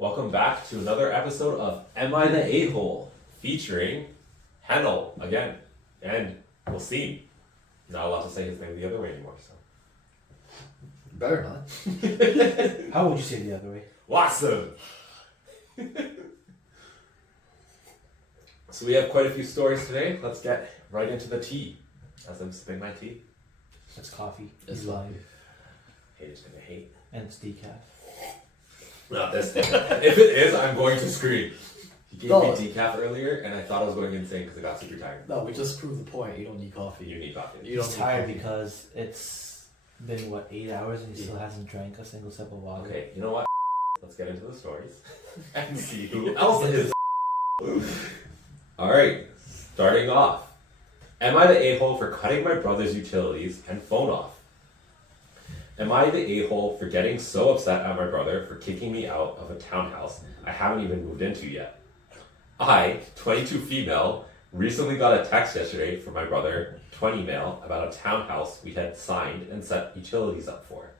Welcome back to another episode of Am I the A-Hole? Featuring Henil again and Wasim. Not allowed to say his name the other way anymore, so. Better not. How would you say it the other way? Wasim! So we have quite a few stories today. Let's get right into the tea. As I'm sipping my tea. It's coffee. It's He's lying. Haters gonna hate. And it's decaf. Not this thing. If it is, I'm going to scream. He gave No. me decaf earlier, and I thought I was going insane because I got super tired. No, we just proved the point. You don't need coffee. You need coffee. You don't He's need tired coffee. because it's been, 8 hours and he still hasn't drank a single sip of water. Okay, you know what? Let's get into the stories and see who else is. Alright, starting off. Am I the a-hole for cutting my brother's utilities and phone off? Am I the a-hole for getting so upset at my brother for kicking me out of a townhouse I haven't even moved into yet? I, 22 female, recently got a text yesterday from my brother, 20 male, about a townhouse we had signed and set utilities up for.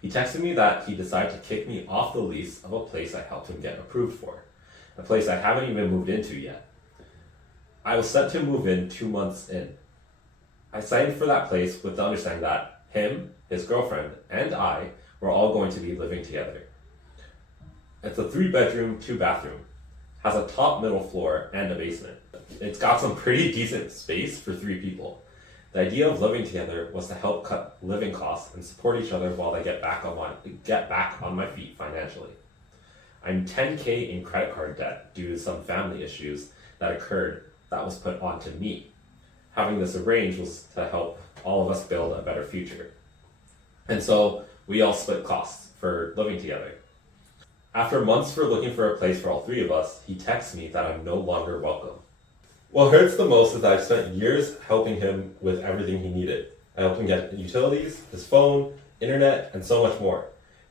He texted me that he decided to kick me off the lease of a place I helped him get approved for, a place I haven't even moved into yet. I was set to move in 2 months in. I signed for that place with the understanding that him, his girlfriend, and I were all going to be living together. It's a 3-bedroom, 2-bathroom. Has a top middle floor and a basement. It's got some pretty decent space for 3 people. The idea of living together was to help cut living costs and support each other while I get back on my feet financially. I'm $10K in credit card debt due to some family issues that occurred that was put onto me. Having this arranged was to help all of us build a better future. And so we all split costs for living together. After months for looking for a place for all 3 of us, he texts me that I'm no longer welcome. What hurts the most is that I've spent years helping him with everything he needed. I helped him get utilities, his phone, internet, and so much more.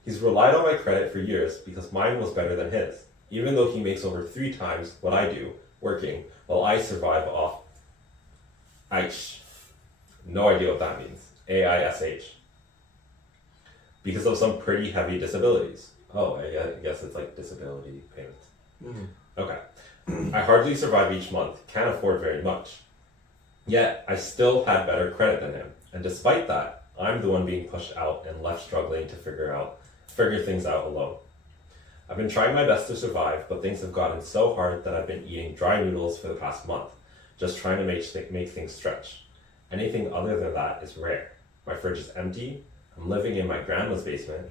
He's relied on my credit for years because mine was better than his, even though he makes over 3 times what I do, working, while I survive off AISH. No idea what that means. AISH. Because of some pretty heavy disabilities. Oh, I guess it's like disability payments. Mm-hmm. Okay. I hardly survive each month, can't afford very much. Yet, I still had better credit than him. And despite that, I'm the one being pushed out and left struggling to figure things out alone. I've been trying my best to survive, but things have gotten so hard that I've been eating dry noodles for the past month, just trying to make things stretch. Anything other than that is rare. My fridge is empty. I'm living in my grandma's basement.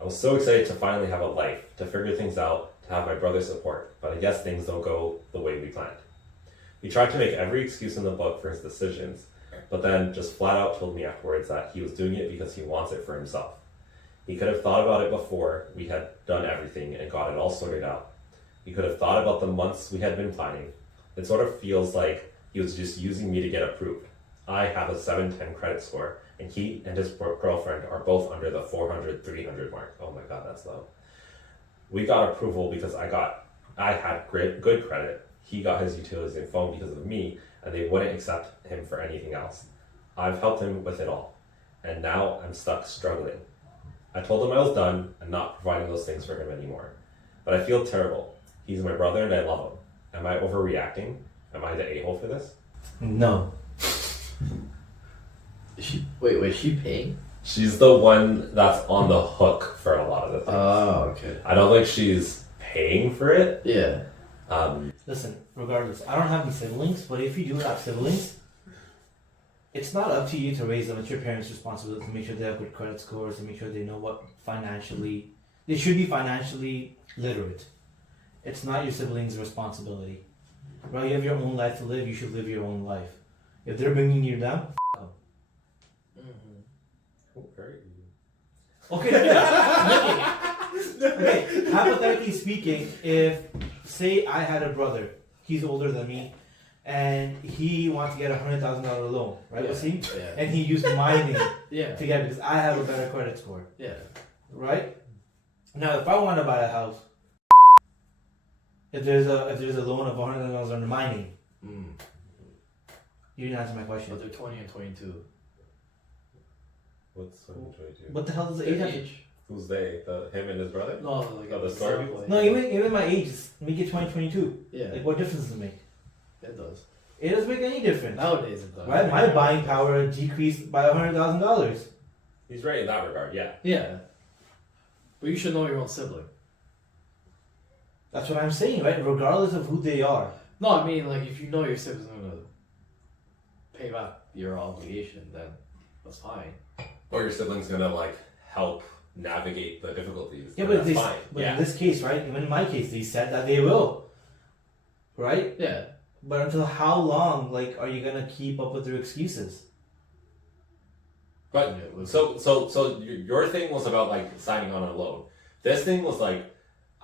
I was so excited to finally have a life, to figure things out, to have my brother's support, but I guess things don't go the way we planned. He tried to make every excuse in the book for his decisions, but then just flat out told me afterwards that he was doing it because he wants it for himself. He could have thought about it before we had done everything and got it all sorted out. He could have thought about the months we had been planning. It sort of feels like he was just using me to get approved. I have a 710 credit score, and he and his girlfriend are both under the 400, 300 mark. Oh my god, that's low. We got approval because I had good credit. He got his utilities and phone because of me, and they wouldn't accept him for anything else. I've helped him with it all, and now I'm stuck struggling. I told him I was done and not providing those things for him anymore. But I feel terrible. He's my brother and I love him. Am I overreacting? Am I the a-hole for this? No. Wait, she paying? She's the one that's on the hook for a lot of the things. Oh, okay. I don't think she's paying for it. Yeah. Listen, regardless, I don't have any siblings, but if you do have siblings, it's not up to you to raise them. It's your parents' responsibility to make sure they have good credit scores, to make sure they know they should be financially literate. It's not your siblings' responsibility. Right? You have your own life to live, you should live your own life. If they're bringing you down, them. Okay. Okay. Hypothetically speaking, if say I had a brother, he's older than me, and he wants to get $100,000 loan, right? Wasim? Yeah. And he used my name Yeah. to get it because I have a better credit score, Yeah. right? Now, if I want to buy a house, if there's a loan of $100,000 under my name, you didn't answer my question. But they're 20 and 22. What's 2022? What the hell does the Their age have? age. Who's they? Him and his brother? No, like Oh, the story people? No, even my age, make it 2022. Yeah, Like, what difference does it make? it does. It doesn't make any difference. Nowadays it does. Right? My buying power decreased by $100,000. He's right in that regard, yeah. Yeah. But you should know your own sibling. That's what I'm saying, right? Regardless of who they are. No, I mean, like, if you know your sibling's gonna pay back your obligation, then that's fine. Or your sibling's gonna like help navigate the difficulties. Yeah, then but, that's fine. in this case, right? Even in my case, they said that they will. Right? Yeah. But until how long, like, are you gonna keep up with their excuses? But so your thing was about like signing on a loan. This thing was like,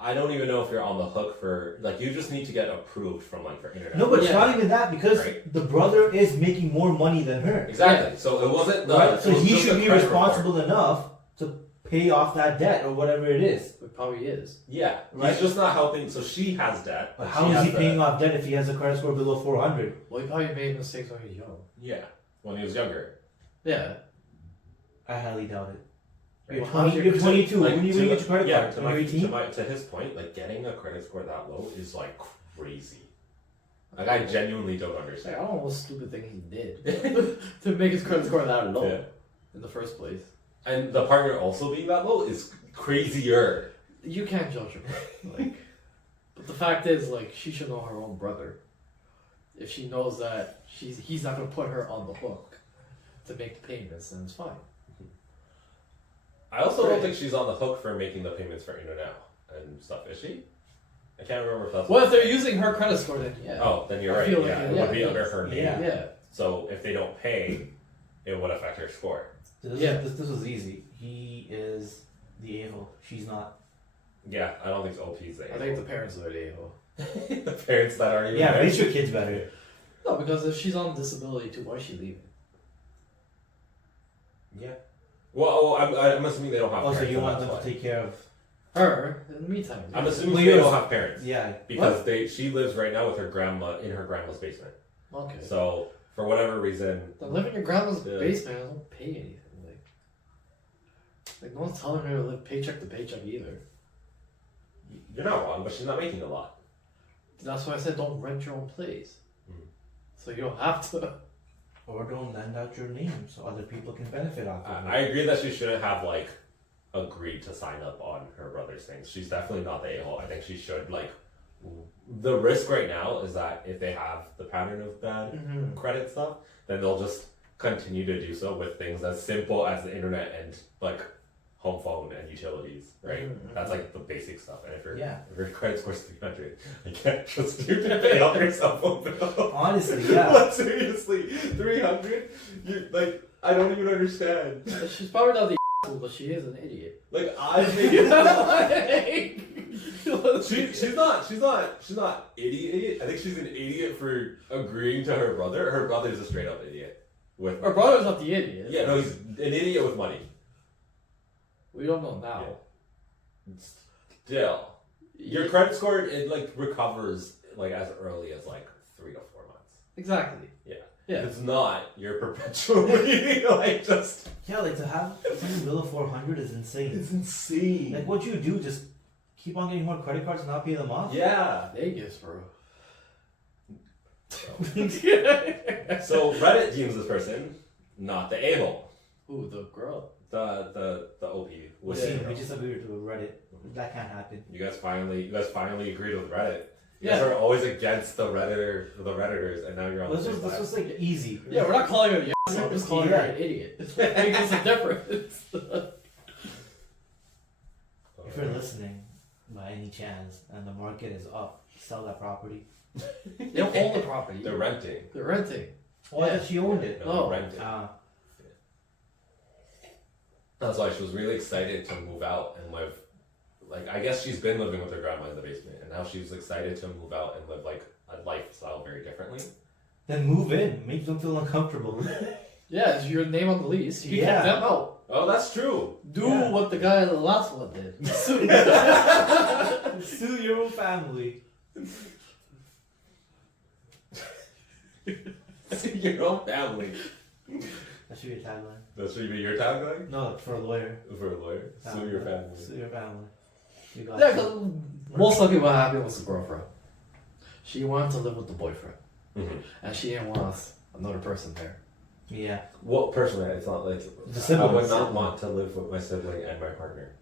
I don't even know if you're on the hook for like you just need to get approved from like for internet. No, but it's Yeah. not even that because Right. the brother is making more money than her. Exactly. So it wasn't the. Right? it So was he just should a be credit responsible report. enough to pay off that debt or whatever it is. It probably is. Yeah, Right. he's just not helping. So she has debt. But and how she is has he paying off debt if he has a credit score below 400? Well, he probably made mistakes when he was young. Yeah, when he was younger. Yeah. I highly doubt it. You're, Well, how's 20, your- you're 22. Like, when do you to get my- your credit yeah, card? to When my, you're 18? to his point, like getting a credit score that low is like crazy. Like I genuinely don't Like, I understand. don't know what stupid thing he did to make his credit score that low Yeah. in the first place. And the partner also being that low is crazier. You can't judge him. Like, but the fact is, like, she should know her own brother. If she knows that he's not gonna put her on the hook to make the payments, then it's fine. I also don't think she's on the hook for making the payments for internet and stuff. Is she? I can't remember if that's. Well, if they're using her credit score, then yeah. Oh, then you're I right. feel like Yeah, it- it yeah, would be it under is. her name. Yeah. Yeah. So if they don't pay, it would affect her score. Yeah. This was easy. He is the a-hole. She's not. Yeah, I don't think OP's the I think the parents are the a-hole. the parents that aren't even Yeah, there. raise your kids better. No, because if she's on disability too, why is she leaving? Yeah. Well, I'm assuming they don't have. Also, parents, you and want that's them to why. take care of. Her, in the meantime. I'm assuming Well, they yours- don't have parents Yeah. because she lives right now with her grandma in her grandma's basement. Okay. So for whatever reason, Then live in your grandma's Yeah. basement, I don't pay anything. Like no one's telling her to live paycheck to paycheck either. you're not wrong, but she's not making a lot. That's why I said don't rent your own place. Mm. So you don't have to. Or don't lend out your name so other people can benefit off of I it. agree that she shouldn't have like agreed to sign up on her brother's things. She's definitely not the a-hole. I think she should like. The risk right now is that if they have the pattern of bad Mm-hmm. credit stuff, then they'll just continue to do so with things as simple as the internet and like home phone and utilities, right? Mhm. That's like the basic stuff. And if Yeah. your credit score's 300, you can't trust you to pay off your cell phone bill. Honestly, yeah. Like, seriously, 300? You like I don't even understand. She's probably not the asshole, but she is an idiot. Like I think she's not idiot. I think she's an idiot for agreeing to her brother. Her brother's a straight up idiot. With Her brother's not the idiot. yeah, no, he's an idiot with money. We don't know now. Still, your credit score it like recovers like as early as like 3 to 4 months. Exactly. Yeah. Yeah. If it's not, you're perpetually like just. Yeah, like to have something below 400 is insane. It's insane. Like what you do, just keep on getting more credit cards and not pay them off? Yeah. Vegas, bro. So Reddit deems this person not the a-hole. Ooh, the girl. The OP was See, the we girl. just agreed to Reddit. That can't happen. You guys finally agreed with Reddit. You guys Yeah. are always against the Redditors, and now you're on This the was same this side. was like easy. Yeah, we're not calling her the asshole. We're just calling her Yeah. an idiot. Makes a difference. If you're listening, by any chance, and the market is up, sell that property. They don't own the property. They're renting. They're renting. Oh, I thought she owned it. No, Oh. they're renting. Ah, That's why she was really excited to move out and live. Like, I guess she's been living with her grandma in the basement, and now she's excited to move out and live like a lifestyle very differently. then move in. Make them feel uncomfortable. Yeah, it's your name on the lease. You Yeah. can kick them out. Oh, that's true. Do Yeah. what the guy in the last one did. Sue your own family. See your own family. That should be a tagline. That should be your tagline? No, for a lawyer. For a lawyer? Sue your family. Sue your family. You got Yeah, it. 'cause most likely what happened was the girlfriend. She wanted to live with the boyfriend, and she didn't want another person there. Yeah. Well, personally, it's not like The I sibling. would not want to live with my sibling and my partner.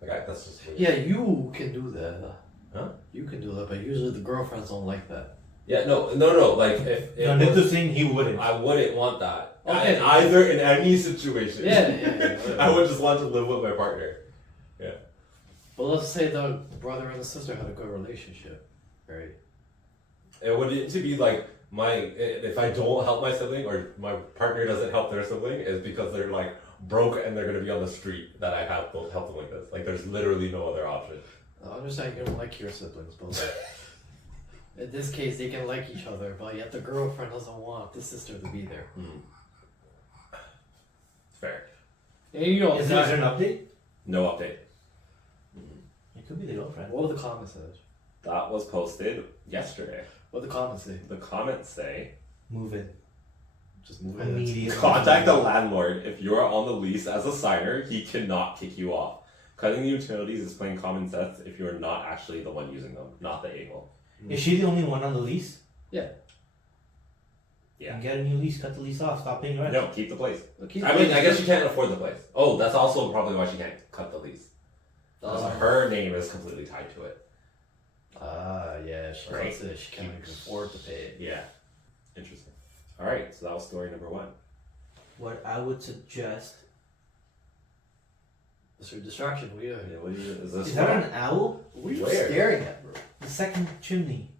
That's just weird. Yeah, you can do that. Huh? You can do that, but usually the girlfriends don't like that. Yeah, no. Like if it No, Nythu was, saying he wouldn't. I wouldn't want that. Okay. Either in any situation. Yeah. I would just want to live with my partner. But let's say the brother and the sister had a good relationship, right? It would to be like if I don't help my sibling or my partner doesn't help their sibling is because they're like broke and they're gonna be on the street that I help them like this. Like there's literally no other option. I understand you don't like your siblings, but like, in this case they can like each other, but yet the girlfriend doesn't want the sister to be there. Fair. And you know, Is there an update? No update. It could be the girlfriend. what would the comments say? That was posted yesterday. What would the comments say? The comments say, Move in. Just move in. Immediately. contact the landlord. If you are on the lease as a signer, he cannot kick you off. Cutting the utilities is plain common sense if you are not actually the one using them, not the a-hole. Is she the only one on the lease? Yeah. Yeah. And get a new lease, cut the lease off, stop paying rent. No, keep the place. Okay. I mean, I guess she can't afford the place. Oh, that's also probably why she can't cut the lease. Because her name is completely tied to it. Yeah, she Right. cuts it. She can't even afford to pay it. Yeah. Interesting. Alright, so that was story number 1. What I would suggest. It's your distraction. What are you doing? Yeah, what do you, is this Is that an owl? What are you Where? staring at, bro? The second chimney.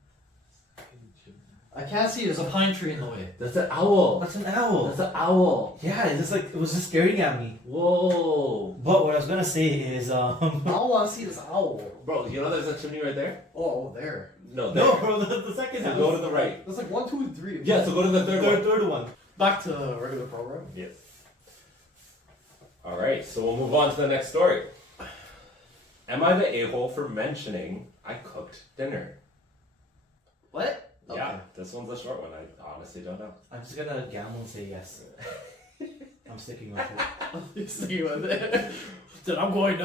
I can't see. There's a pine tree in the way. That's an owl. That's an owl. That's an owl. Yeah, it's just like it was just staring at me. Whoa. But what I was gonna say is I don't want to see this owl. Bro, you know there's a chimney right there? Oh, there. No, there. no, bro, the second So house. go to the right. There's like 1, 2, and 3. Yeah, so go to the third one. Back to the regular program. Yes. Alright, so we'll move on to the next story. Am I the a-hole for mentioning I cooked dinner? What? Yeah, this one's a short one. I honestly don't know. I'm just gonna gamble and say yes. I'm sticking with it. You see what it? Then I'm going no.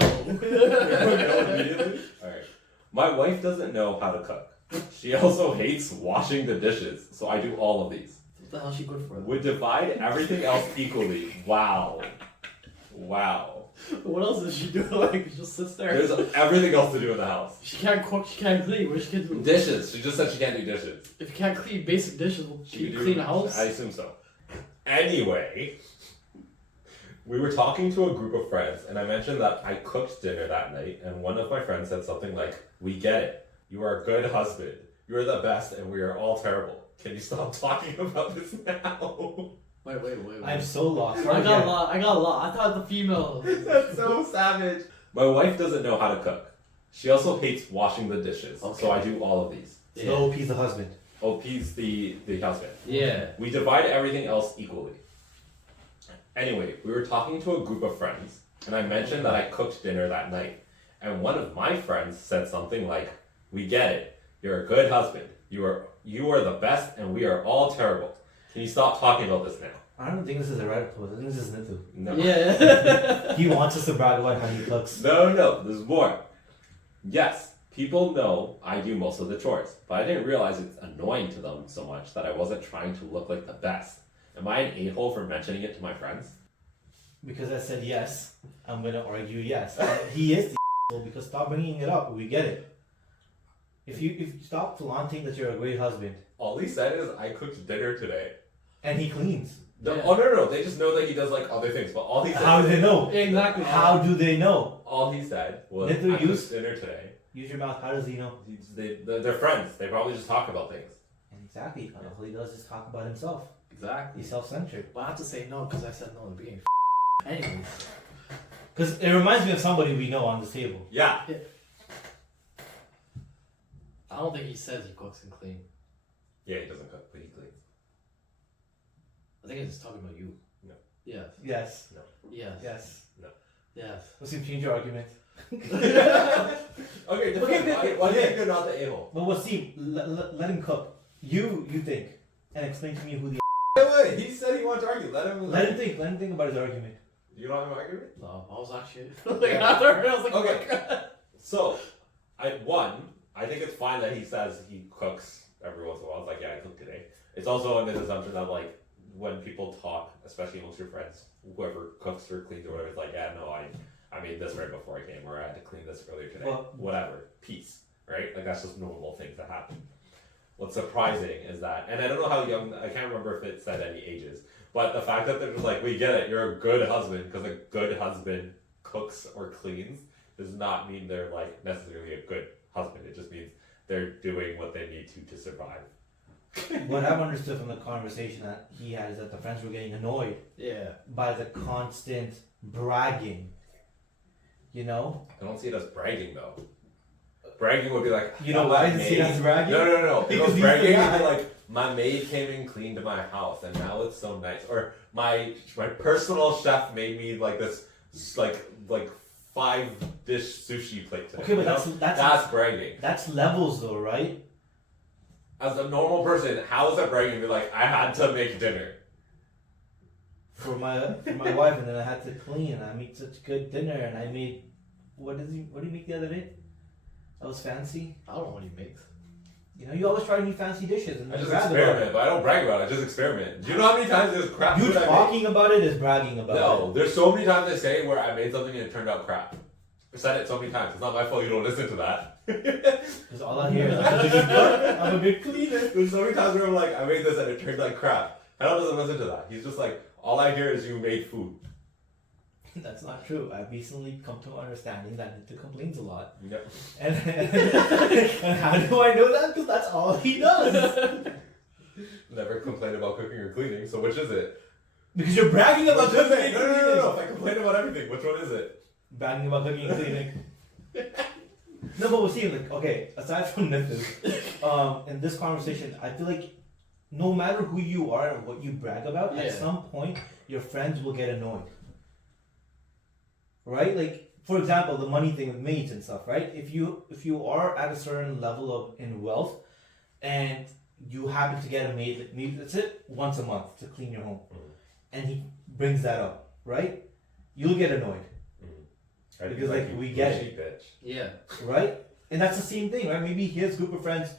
Alright. My wife doesn't know how to cook. She also hates washing the dishes, so I do all of these. What the hell is she good for? Would divide everything else equally. Wow. What else does she do? Like, she just sits there. There's everything else to do in the house. She can't cook, she can't clean. What she can do? Dishes. She just said she can't do dishes. If you can't clean basic dishes, will She she could do- clean a house? I assume so. Anyway, we were talking to a group of friends, and I mentioned that I cooked dinner that night, and one of my friends said something like, "We get it. You are a good husband. You are the best, and we are all terrible. Can you stop talking about this now?" Wait. I'm so lost. I got a lot. I thought the female. That's so savage. My wife doesn't know how to cook. She also hates washing the dishes, Okay. so I do all of these. So OP's the husband. OP's the husband. Yeah. We divide everything else equally. Anyway, we were talking to a group of friends, and I mentioned that I cooked dinner that night. And one of my friends said something like, "We get it. You're a good husband. You are the best, and we are all terrible. Can you stop talking about this now?" I don't think this is a Reddit post. I think this is Nythu. No. Yeah. He wants us to brag about how he cooks. No, there's more. Yes, people know I do most of the chores, but I didn't realize it's annoying to them so much that I wasn't trying to look like the best. Am I an a-hole for mentioning it to my friends? Because I said yes, I'm gonna argue yes. He is the asshole because stop bringing it up. We get it. If you stop flaunting that you're a great husband, All he said is, "I cooked dinner today." and he cleans. Yeah. Oh no, they just know that he does like other things, but all he said. How do they know? Exactly. How do they know? All he said was, Nythu, "I use- cooked dinner today." Use your mouth. How does he know? They're friends. They probably just talk about things. And exactly. All he does is talk about himself. Exactly. He's self-centered. But I have to say no because I said no in the beginning. Anyways. Because it reminds me of somebody we know on this table. Yeah. I don't think he says he cooks and cleans. Yeah, he doesn't cook, but he cleans. I think he's just talking about you. No. Yes. Yes. Yes. Yes. Yes. Let's change your argument. Okay, defend. Why do you think you're not the a-hole? But Wasim, let him cook. You think, and explain to me who the Wait, he said he wants to argue. Let him think about his argument. You don't have an argument? No, I was actually like after I was like, Okay. oh my God. So, I think it's fine that he says he cooks every once in a while. It's like, yeah, I cooked today. It's also in this assumption that like when people talk, especially amongst your friends, whoever cooks or cleans or whatever, it's like, yeah, no, I made this right before I came, or I had to clean this earlier today. Well, whatever. Peace. Right? Like that's just normal things that happen. What's surprising is that, and I don't know how young, I can't remember if it said any ages, but the fact that they're just like, we get it, you're a good husband, because a good husband cooks or cleans does not mean they're like necessarily a good husband. It just means they're doing what they need to survive. What I've understood from the conversation that he had is that the friends were getting annoyed by the constant bragging. You know? I don't see it as bragging though. Bragging would be like, you know why does he see it as bragging? No. Because Because bragging would be like, my maid came and cleaned my house and now it's so nice. Or my personal chef made me like this like 5-dish sushi plate today. Okay, but that's bragging. That's levels though, right? As a normal person, how is that bragging to be like, I had to make dinner? For my wife, and then I had to clean, and I made such good dinner, and I made what did you make the other day? That was fancy. I don't know what he makes. You know, you always try new fancy dishes, and I just brag about experiment, it. but I don't brag about it. I just experiment. Do you know how many times there's crap You food I make? talking about it is bragging about it. No, there's so many times I say where I made something and it turned out crap. I've said it so many times. It's not my fault you don't listen to that. Because all I hear is I'm a good cook, I'm a good cleaner. There's so many times where I'm like, I made this and it turned like crap. Henil doesn't listen to that. He's just like, all I hear is you made food. That's not true. I've recently come to understanding that Nythu complains a lot. Yep. And how do I know that? Because that's all he does. Never complain about cooking or cleaning, so which is it? Because you're bragging about Which is cooking it? and cleaning. No. If I complain about everything, which one is it? Bragging about cooking and cleaning. No, but we'll see. Like, okay, aside from Nythu, in this conversation, I feel like no matter who you are and what you brag about, at some point your friends will get annoyed. Right? Like, for example, the money thing with maids and stuff, right? If you are at a certain level of in wealth and you happen to get a maid, like maybe that's it, once a month to clean your home, and he brings that up, right? You'll get annoyed. Because like we get it. Bitch. Yeah. Right? And that's the same thing, right? Maybe his group of friends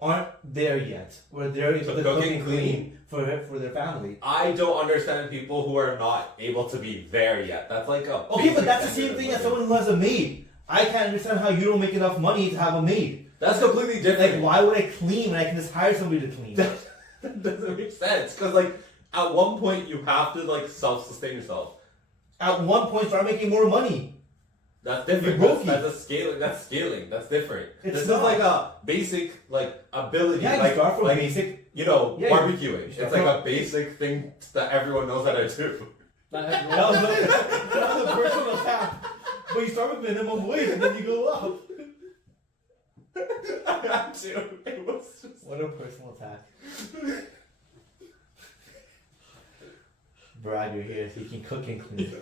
aren't there yet, where they're able to cook and clean for their family. I don't understand people who are not able to be there yet. That's like a Okay, but that's the basic same thing as standard. someone who has a maid. I can't understand how you don't make enough money to have a maid. That's completely different. Like, why would I clean when I can just hire somebody to clean? That doesn't make sense. Because like at one point you have to like self-sustain yourself. At one point, start making more money. That's different. You're broke. That's a scaling. That's scaling. That's different. It's This not. is like a basic like ability. Yeah, like, you start from like, basic. You know, Yeah, barbecuing. you start It's like from- a basic thing that everyone knows how to do. That was a personal attack. But you start with minimum wage and then you go up. I had to. It was just. What a personal attack. Bragger here, he can cook and clean.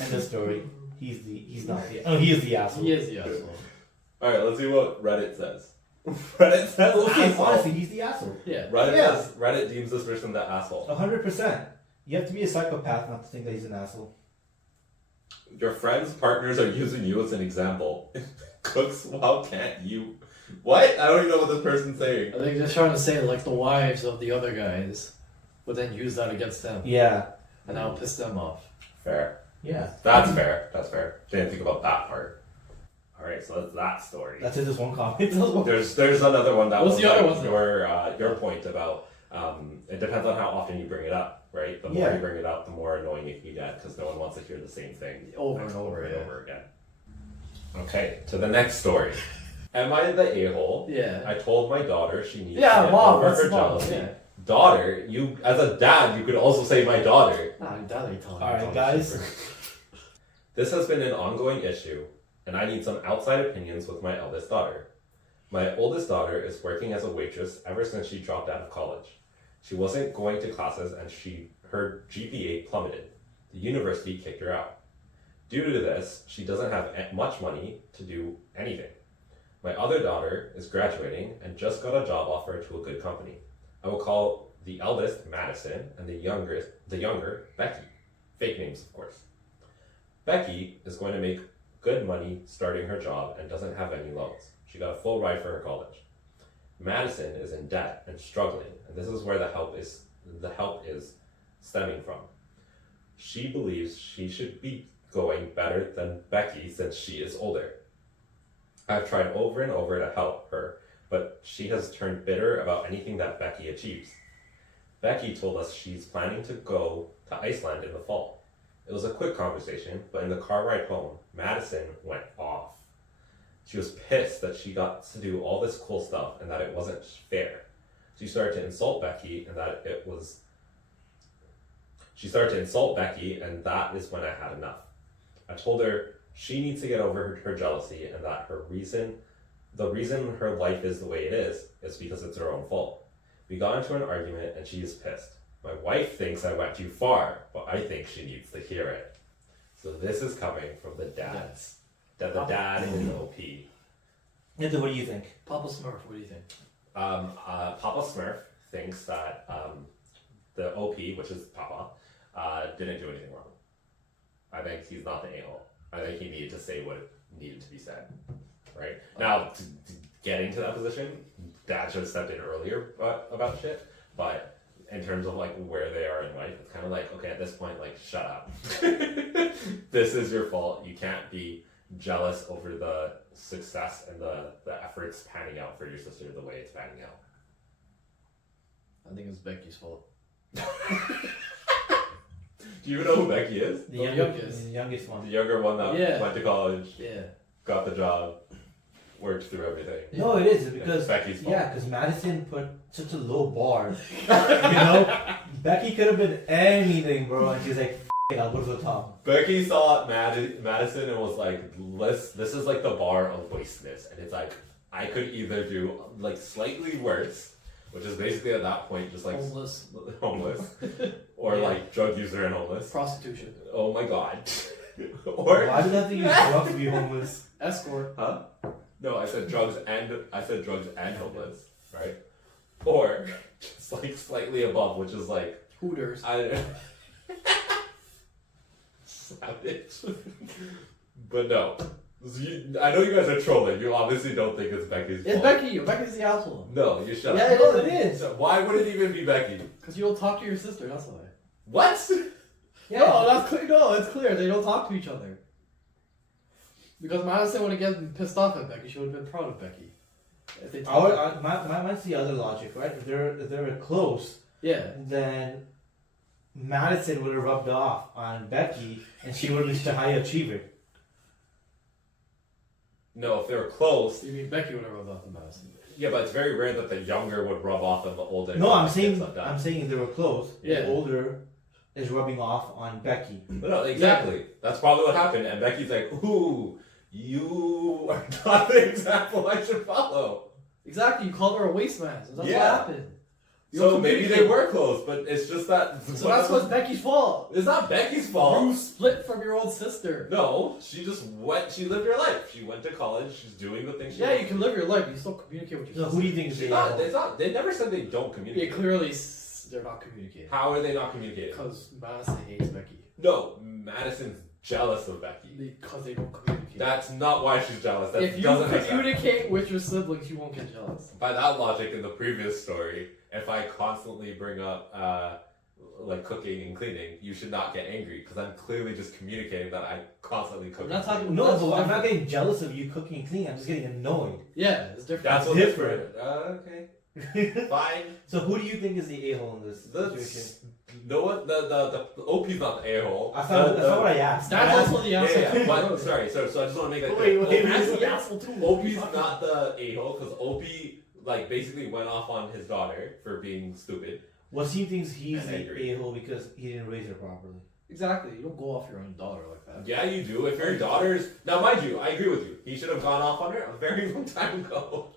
End of story. He is the asshole. He is the asshole. All right, let's see what Reddit says. Reddit says Okay, asshole. honestly, he's the asshole. Yeah. Reddit deems this person the asshole. 100%. You have to be a psychopath not to think that he's an asshole. Your friends' partners are using you as an example. Cooks, how can't you? What? I don't even know what this person's saying. I think they're trying to say like the wives of the other guys would then use that against them. Yeah. And that'll piss them off. Fair. Yeah. That's fair. That's fair. Didn't think about that part. All right, so that's that story. That's just one comment. There's another one that What's was the other like one? your point about it depends on how often you bring it up, right? The more Yeah. you bring it up, the more annoying it can get because no one wants to hear the same thing Over and over, and yeah. over again. Okay, to the next story. Am I the a-hole? Yeah. I told my daughter she needs to Yeah, get mom, over that's her mom. jealousy. Yeah. Daughter, you as a dad, you could also say my daughter. Nah, that ain't telling Alright, guys. This has been an ongoing issue, and I need some outside opinions with my eldest daughter. My oldest daughter is working as a waitress ever since she dropped out of college. She wasn't going to classes and her GPA plummeted. The university kicked her out. Due to this, she doesn't have much money to do anything. My other daughter is graduating and just got a job offer to a good company. I will call the eldest, Madison, and the younger, Becky. Fake names, of course. Becky is going to make good money starting her job and doesn't have any loans. She got a full ride for her college. Madison is in debt and struggling, and this is where the help is stemming from. She believes she should be going better than Becky since she is older. I've tried over and over to help her, but she has turned bitter about anything that Becky achieves. Becky told us she's planning to go to Iceland in the fall. It was a quick conversation, but in the car ride home, Madison went off. She was pissed that she got to do all this cool stuff and that it wasn't fair. She started to insult Becky, and that is when I had enough. I told her she needs to get over her jealousy and that the reason her life is the way it is because it's her own fault. We got into an argument and she is pissed. My wife thinks I went too far, but I think she needs to hear it. So this is coming from the dads. The dad in the OP. Nythu, what do you think? Papa Smurf, what do you think? Papa Smurf thinks that the OP, which is Papa, didn't do anything wrong. I think he's not the a-hole. I think he needed to say what needed to be said. Right? Now, getting to that position, Dad should have stepped in earlier about shit, but in terms of like where they are in life, it's kind of like, okay, at this point, like, shut up. This is your fault. You can't be jealous over the success and the efforts panning out for your sister the way it's panning out. I think it's Becky's fault. Do you even know who Becky is? The youngest one. The younger one that went to college, Yeah. got the job, worked through everything. No, it is because It's Becky's fault. because Madison put such a low bar. Becky could have been anything, bro, and she's like, "F it, I'll go to the top." Becky saw Madison and was like, this is like the bar of wasteness. And it's like, I could either do like slightly worse, which is basically at that point just like homeless or like drug user and homeless. Prostitution. Oh my god. Or Why did I have to use drugs to be homeless? Escort. huh? No, I said drugs and homeless, right? Or just like slightly above, which is like Hooters. Savage. But no. I know you guys are trolling. You obviously don't think it's Becky's It's fault. Becky. Becky's the asshole. No, you shut Yeah, up. it No, is. it is. So why would it even be Becky? Because you don't talk to your sister, that's why. What? Yeah. No, that's clear. No, it's clear. They don't talk to each other. Because Madison would have gotten pissed off at Becky. She would have been proud of Becky. If they talked. Mine's the other logic, right? If they're close, Yeah. then Madison would have rubbed off on Becky, and she would have been the high achiever. No, if they were close. You mean Becky would have rubbed off on Madison? Yeah, but it's very rare that the younger would rub off on the older. No, I'm Gets saying stuff done. if they were close, Yeah. the older is rubbing off on Becky. No, exactly. That's probably what happened. And Becky's like, ooh, you are not the example I should follow. Exactly. You called her a waste man. So that's Yeah. what happened. You So don't maybe they communicate. were close, but it's just that. So that's what's Becky's fault. It's not Becky's You fault. split from your own sister. No, she just went. She lived her life. She went to college. She's doing the things she Yeah, wants you can live your life, but you still communicate with your So sister. who do you think is She's the not. a-hole? It's not. They never said they don't Yeah, communicate. clearly they're not communicating. How are they not communicating? Because Madison hates Becky. No, Madison's jealous of Becky. Because they don't communicate. That's not why she's jealous. That If you doesn't make sense. communicate with your siblings, you won't get jealous. By that logic, in the previous story, if I constantly bring up like cooking and cleaning, you should not get angry because I'm clearly just communicating that I constantly cook. I'm not and talking- clean. No, That's but I'm not different. getting jealous of you cooking and cleaning. I'm just getting annoyed. Yeah, it's different. That's what's different. different. Okay, fine. So who do you think is the a-hole in this situation? That's, no one. The OP's not the a-hole. That's not what I asked. That's also the Yeah, asshole. yeah, but sorry. So I just want to make that Wait, clear. wait, That's OP's the asshole too. OP's not the a-hole because OP like basically went off on his daughter for being stupid. Wasim thinks he's And the angry. a-hole because he didn't raise her properly. Exactly. You don't go off your own daughter like that. Yeah, you do. If your daughter's now, mind you, I agree with you. He should have gone off on her a very long time ago,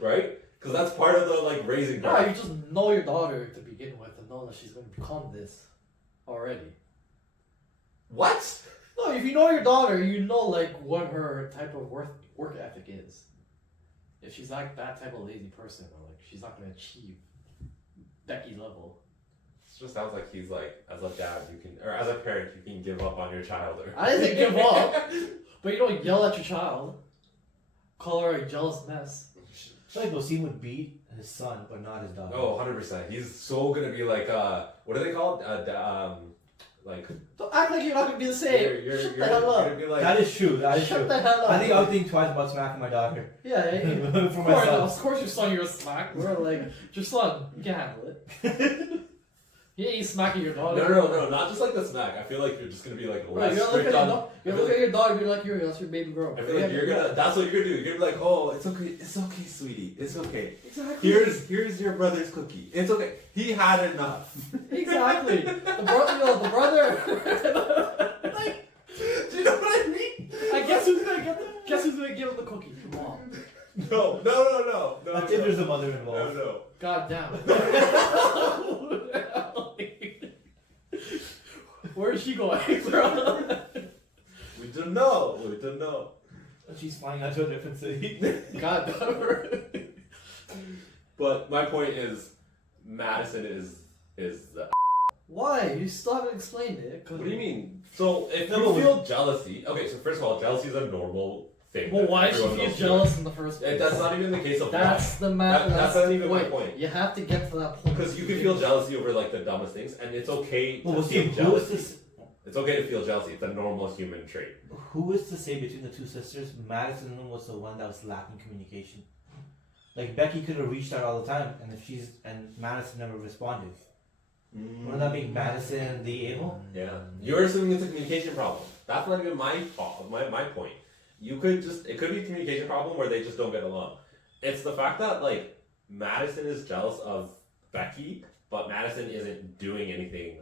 right? Because that's part of the like raising. No, part. you just know your daughter to begin with and know that she's going to become this already. What? No, if you know your daughter, you know like what her type of work ethic is. If she's like that type of lazy person, or like she's not going to achieve Becky level. It just sounds like he's like, as a dad, you can, or as a parent, you can give up on your child. Or I didn't give up, but you don't yell at your child. Call her a jealous mess. I feel like Wasim would beat his son, but not his daughter. Oh, 100%. He's so gonna be like, what are they called? Like. Don't act like you're not gonna be the same. Shut the hell up. Gonna be like, That is true. That is Shut true. the hell up. I think I would think twice about smacking my daughter. Yeah, For of myself. course your son, you're a smack. We're like, your son, you can handle it. Yeah, you smacking your dog. no, not just like the smack. I feel like you're just gonna be like Right, less you're strict on. gonna look at your dog and be like, that's your baby girl. I feel like you're gonna. That's what you're gonna do. You're gonna be like, oh, it's okay, sweetie, it's okay. Exactly. Here's your brother's cookie. It's okay. He had enough. Exactly. The brother. Like, Do you know what I mean? I guess who's gonna give him the cookie? Your mom. No. That's if there's a mother involved. No. God damn. Where is she going, bro? We don't know. She's flying out to a different city. God damn. But my point is, Madison is the. Why? You still haven't explained it. What do you mean? So if No, you but feel jealousy, okay. So first of all, jealousy is a normal thing. Well, that why is she everyone feel goes jealous in the first through. place? That's not even the case of That's why. the matter. That's not even my point. You have to get to that point. Because you can feel jealousy over like the dumbest things, and it's okay Well, to Wasim, feel who is jealousy. this? It's okay to feel jealousy. It's a normal human trait. Who is to say between the two sisters, Madison was the one that was lacking communication? Like Becky could have reached out all the time, and Madison never responded. Wouldn't that make Madison the a-hole? Yeah. You're assuming it's a communication problem. That's not even my fault. My point. It could be a communication problem where they just don't get along. It's the fact that like Madison is jealous of Becky, but Madison isn't doing anything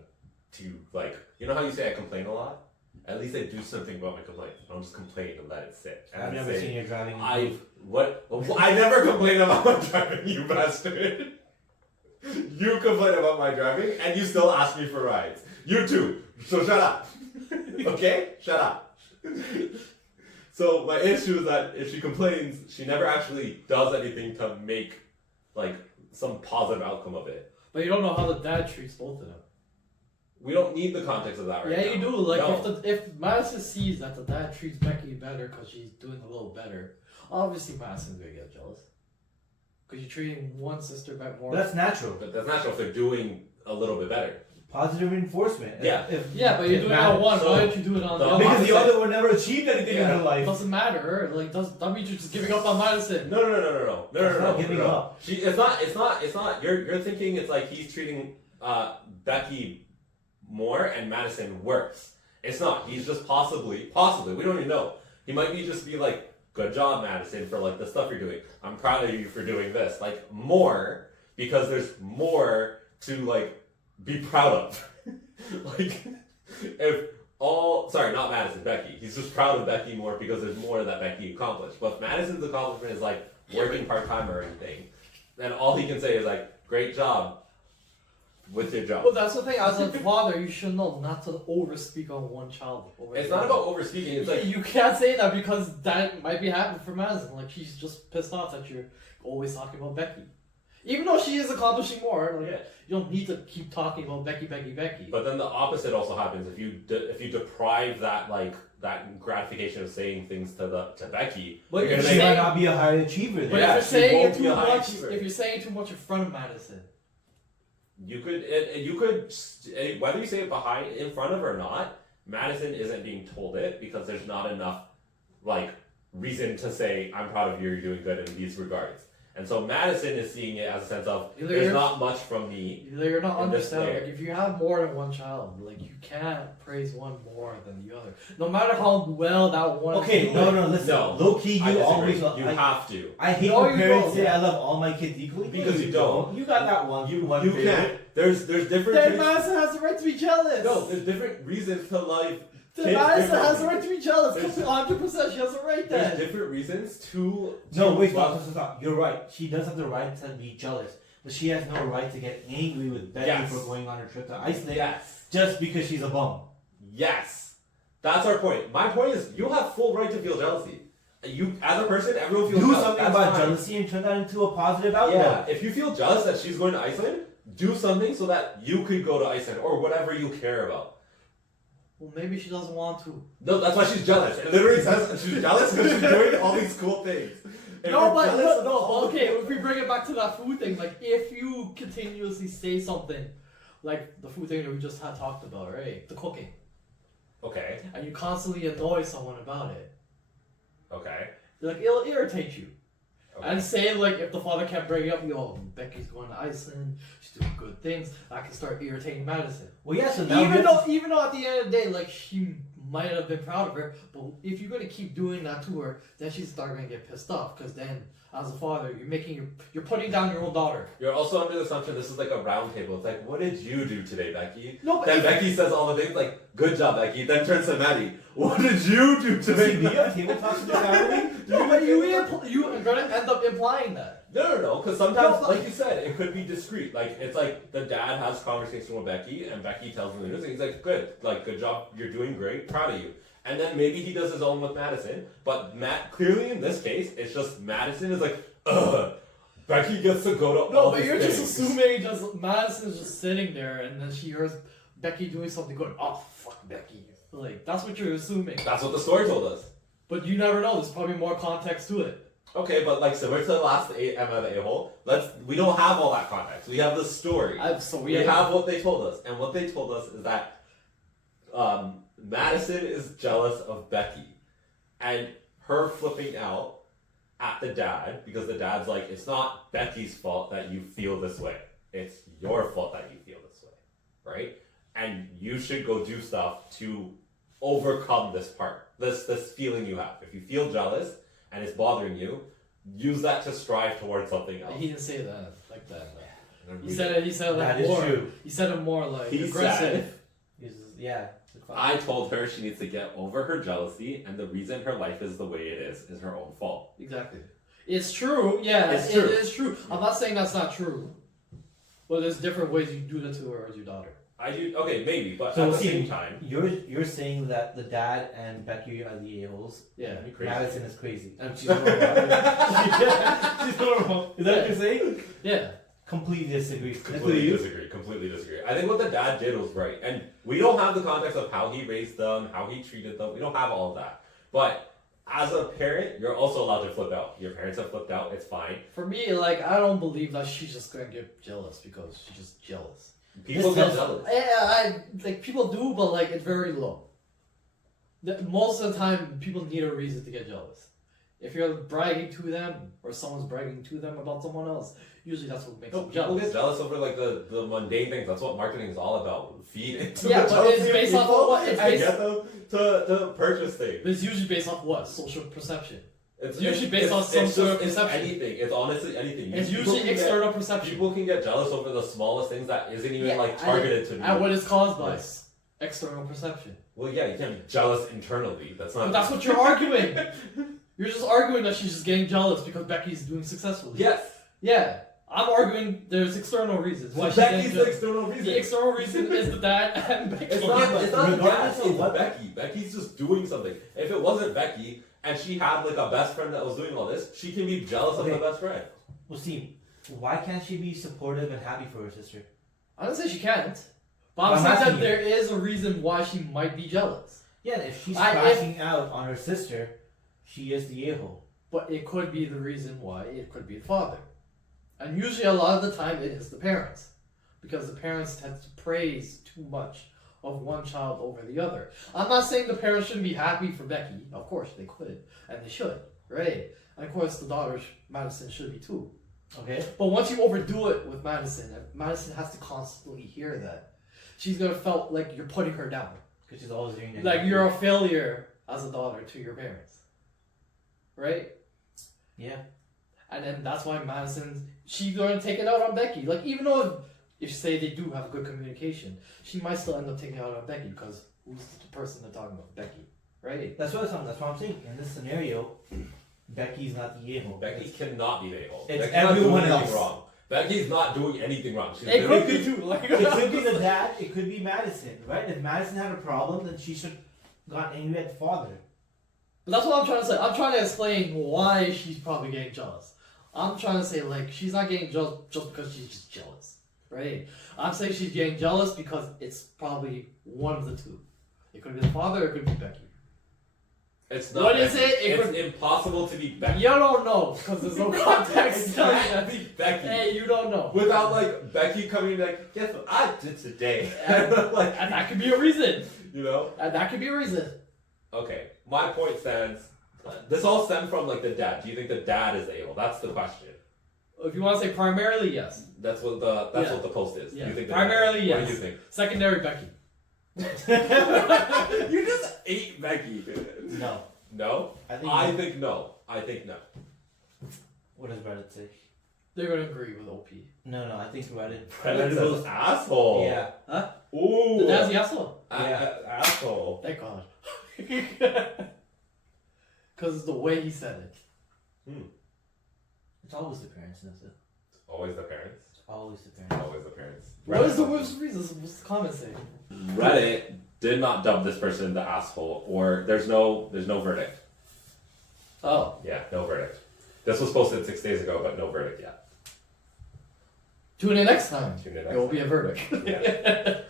to like, you know how you say I complain a lot? At least I do something about my complaint. I don't just complain and let it sit. And I've never seen you driving. I never complain about my driving, you bastard. You complain about my driving, and you still ask me for rides. You too. So shut up. Okay? Shut up. So my issue is that if she complains, she never actually does anything to make like some positive outcome of it. But you don't know how the dad treats both of them. We don't need the context of that right now. Yeah, you do. Like No. if Madison sees that the dad treats Becky better because she's doing a little better, obviously Madison's gonna get jealous. Because you're treating one sister back more. That's natural. But that's natural if they're doing a little bit better. Positive reinforcement. Yeah. Yeah, but you're doing it on one. So, Why don't you do it on the the other? Because the opposite. other one never achieved anything in Yeah. her life. Doesn't matter. Like that means you're just giving up on Madison. No. That's not giving up. It's not. You're thinking it's like he's treating Becky more and Madison worse. It's not. He's just possibly. We don't even know. He might just be like, "Good job, Madison, for like the stuff you're doing. I'm proud of you for doing this." Like more because there's more to like be proud of. Like not Madison, Becky. He's just proud of Becky more because there's more that Becky accomplished. But if Madison's accomplishment is like working part-time or anything, then all he can say is like, great job with your job. Well, that's the thing. As a father, you should know not to overspeak on one child. It's not about overspeaking. It's like, you can't say that because that might be happening for Madison. Like she's just pissed off that you're always talking about Becky. Even though she is accomplishing more, like, Yeah. you don't need to keep talking about Becky. but then the opposite also happens if you deprive that gratification of saying things to Becky. But you're you're gonna She make- might not be a high achiever. But Then. Yeah, if she you're saying won't it be too a high much, achiever. if you're saying too much in front of Madison, you could whether you say it in front of her or not, Madison isn't being told it because there's not enough like reason to say I'm proud of you, you're doing good in these regards. And so Madison is seeing it as a sense of Either there's you're- not much from me. you're not In this understanding. way. Like if you have more than one child, like you can't praise one more than the other, no matter how well that one. Okay, is no, doing. listen. No, Low key, I you disagree. always. You have to. I hate No, when you parents don't. say I love all my kids equally. Because you don't. You got that one. You one favorite. can't. There's different. Then traits- Madison has the right to be jealous. No, there's different reasons to like. Then kids Madison has the differently. right to be jealous. There's- 100%, she has the right There's then. different reasons to. No, wait, love- stop. You're right. She does have the right to be jealous, but she has no right to get angry with Betty Yes. for going on her trip to Iceland Yes. just because she's a bum. Yes. That's our point. My point is, you have full right to feel jealousy. You, as a person, everyone feels Do jealous. something That's about fine. jealousy and turn that into a positive outlook. Yeah. If you feel jealous that she's going to Iceland, do something so that you could go to Iceland or whatever you care about. Well, maybe she doesn't want to. No, that's why she's jealous. It literally says she's jealous because she's doing all these cool things. Okay, if we bring it back to that food thing, like if you continuously say something, like the food thing that we just had talked about, right? The cooking. Okay. And you constantly annoy someone about it. Okay. Like it'll irritate you. Okay. And say like if the father kept bringing up, Becky's going to Iceland, she's doing good things, I can start irritating Madison. Well, yeah. So now Even though at the end of the day, like she might have been proud of her, but if you're gonna keep doing that to her, then she's starting to get pissed off. Because then, as a father, you're putting down your own daughter. You're also under the assumption this is like a round table. It's like, what did you do today, Becky? No, but then Becky says all the things like, good job, Becky. Then turns to Maddie. What did you do today? do you have table talks with your family? No, but you are gonna end up implying that. No, because sometimes, like you said, it could be discreet. Like, it's like the dad has conversation with Becky, and Becky tells him the news, and he's like, good job, you're doing great, proud of you. And then maybe he does his own with Madison, but clearly in this case, it's just Madison is like, ugh, Becky gets to go to all but these you're things. just assuming Madison is just sitting there, and then she hears Becky doing something, going, oh, fuck Becky. Like, that's what you're assuming. That's what the story told us. But you never know, there's probably more context to it. Okay, but like similar to the last Emma the A-hole, we don't have all that context. We have the story. We have what they told us, and what they told us is that Madison is jealous of Becky, and her flipping out at the dad because the dad's like, it's not Becky's fault that you feel this way. It's your fault that you feel this way, right? And you should go do stuff to overcome this part, this feeling you have. If you feel jealous and it's bothering you, use that to strive towards something else. He didn't say that like that. Like, He said it That like is more. true. He said it more like He aggressive. Yeah. I told her she needs to get over her jealousy, and the reason her life is the way it is her own fault. Exactly. It's true. Yeah, It's true. It is true. I'm not saying that's not true. But there's different ways you do that to her as your daughter. I do, okay, maybe, but So at the see, same time, you're saying that the dad and Becky are the a-holes. Yeah. you're crazy. Madison is crazy. She's normal. She's normal. Is that what you're saying? Yeah. Completely disagree. Completely disagree. I think what the dad did was right. And we don't have the context of how he raised them, how he treated them. We don't have all of that. But as a parent, you're also allowed to flip out. Your parents have flipped out, it's fine. For me, like, I don't believe that she's just gonna get jealous because she's just jealous. People get jealous. Yeah, people do, but like it's very low. Most of the time, people need a reason to get jealous. If you're bragging to them, or someone's bragging to them about someone else, usually that's what makes them People jealous. get jealous over like the mundane things. That's what marketing is all about. Feed into Yeah, the but it's jealousy based of off people of what? It's and based- get them to purchase things. But it's usually based off what? Social perception. It's usually based on some sort of it's perception. anything. It's honestly anything. It's People usually can get- external perception. People can get jealous over the smallest things that isn't even Yeah, like targeted to me. And what is caused by? Yes. External perception. Well, yeah, you can't be jealous internally. That's not. But that's what you're arguing. You're just arguing that she's just getting jealous because Becky's doing successfully. Yes. Yeah. I'm arguing there's external reasons why Well, she's getting Becky's the jealous. external reason. The external reason is the dad and Becky. It's not. but It's not the dad. regardless of It's what- Becky. Becky's just doing something. If it wasn't Becky and she had like a best friend that was doing all this, she can be jealous of Okay. the best friend. Well, see, why can't she be supportive and happy for her sister? I don't say she can't. But But I'm I'm saying asking that you. there is a reason why she might be jealous. Yeah, if she's If- crashing out on her sister, she is the a-hole. But it could be the reason why it could be the father. And usually a lot of the time it is the parents. Because the parents tend to praise too much of one child over the other. I'm not saying the parents shouldn't be happy for Becky. Of course they could. And they should. Right? And of course the daughter, Madison, should be too. Okay? But once you overdo it with Madison, and Madison has to constantly hear that, she's gonna felt like you're putting her down. Because she's always doing that. Like you're a failure as a daughter to your parents. Right? Yeah. And then that's why she's gonna take it out on Becky. Like even though if say they do have good communication, she might still end up taking it out on Becky because who's the person they're talking about? Becky. Right? That's what I'm saying. In this scenario, Becky's not the a-hole. Becky cannot be the a-hole. It's Becky's not everyone doing anything else. wrong. Becky's not doing anything wrong. She's It could literally- be too. Like It could be the dad, it could be Madison, right? If Madison had a problem, then she should got angry at the father. But that's what I'm trying to say. I'm trying to explain why she's probably getting jealous. I'm trying to say like she's not getting jealous just because she's just jealous. right? I'm saying she's getting jealous because it's probably one of the two. It could be the father, or it could be Becky. It's not. What is Becky. it? It's impossible to be Becky. You don't know because there's no context It telling you can't that. be Becky. Hey, you don't know. Without like Becky coming like, guess what I did today? Like, And that could be a reason. you know? And that could be a reason. Okay, my point stands. This all stemmed from like the dad. Do you think the dad is a-hole? That's the question. If you want to say primarily, yes. That's what the post is. Yeah. Do you think the Primarily, dad, yes. What do you think? Secondary, Becky. You just ate Becky. No. No? I think no. I think no. What does Reddit say? They're going to agree with OP. No, I think Reddit. Reddit says asshole. Yeah. Huh? Ooh. The dad's the asshole. Yeah. Asshole. Thank God. Because it's the way he said it. It's always the parents, that's it. Always the parents. It's always the parents. Always the parents. What is the worst reason? What's the comment saying? Reddit did not dub this person the asshole, or there's no verdict. Oh. Yeah, no verdict. This was posted 6 days ago, but no verdict yet. Tune in next time. Tune in There will next be a verdict. Yeah.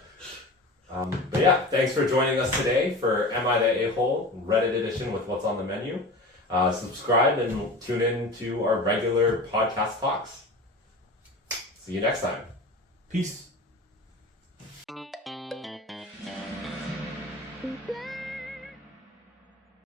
But yeah, thanks for joining us today for Am I the A-Hole Reddit edition with What's on the Menu. Subscribe and tune in to our regular podcast talks. See you next time. Peace.